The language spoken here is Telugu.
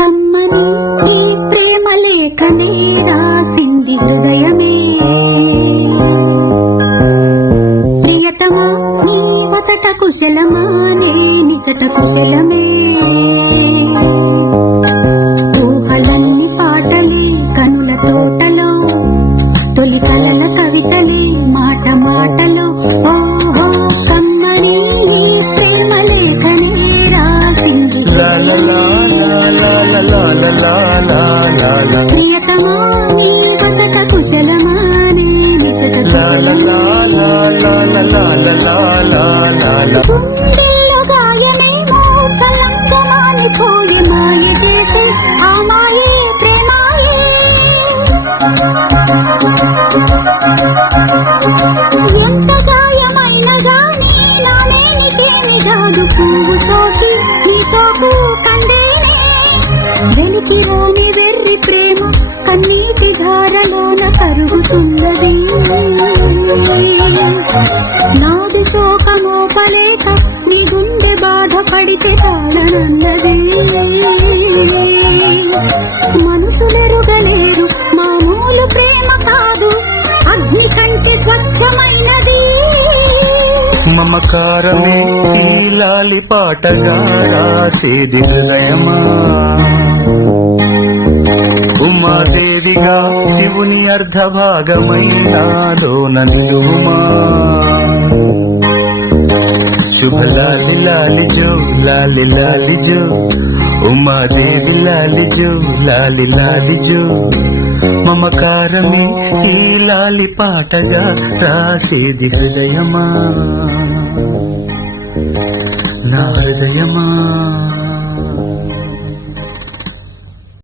కమ్మని ఈ ప్రేమ లేఖనే రాసింది హృదయమే. ప్రియతమా నీ వచట కుశలమా నే నిజట కుశలమే. ఊహలన్నీ పాటలే కనుల తోటలో, తొలి కలల కవితలే మాట మాటలో. ఓహో కమ్మని ఈ ప్రేమ లేఖనే రాసింది ప్రియతమా నీ వచట కుశలమా నే నిజట కుశలమే. గుండెల్లో గాయమేమో చల్లంగమాని కోడి మాయ చేసే ఆ మాయే ప్రేమాయే. ఎంత గాయమైన గానీ నానేనికేమి కాదు పువ్వు సోకి నీ సోకు కందేనే. వెలికి రాని వెర్రి ప్రేమ కన్నీటి ధారలోన కరుగుతున్నది. నాది శోకమోపలేక నీ గుండె బాధపడితే తాళనన్నది. మనసులెరుగలేరు మామూలు ప్రేమ కాదు, అగ్ని కంటే స్వచ్ఛమైనది. మమకారమే ఈ లాలి పాటగా రాసేది హృదయమా. ఉమాదేవిగా శివుని అర్ధభాగమైనాలోన నిలువుమా. శుభ లాలి లాలి జో లాలి లాలి జో, ఉమాదేవి లాలి జో లాలి లాలి జో. మమకారమే ఈ లాలి పాటగా రాసేది హృదయమా, నా హృదయమా.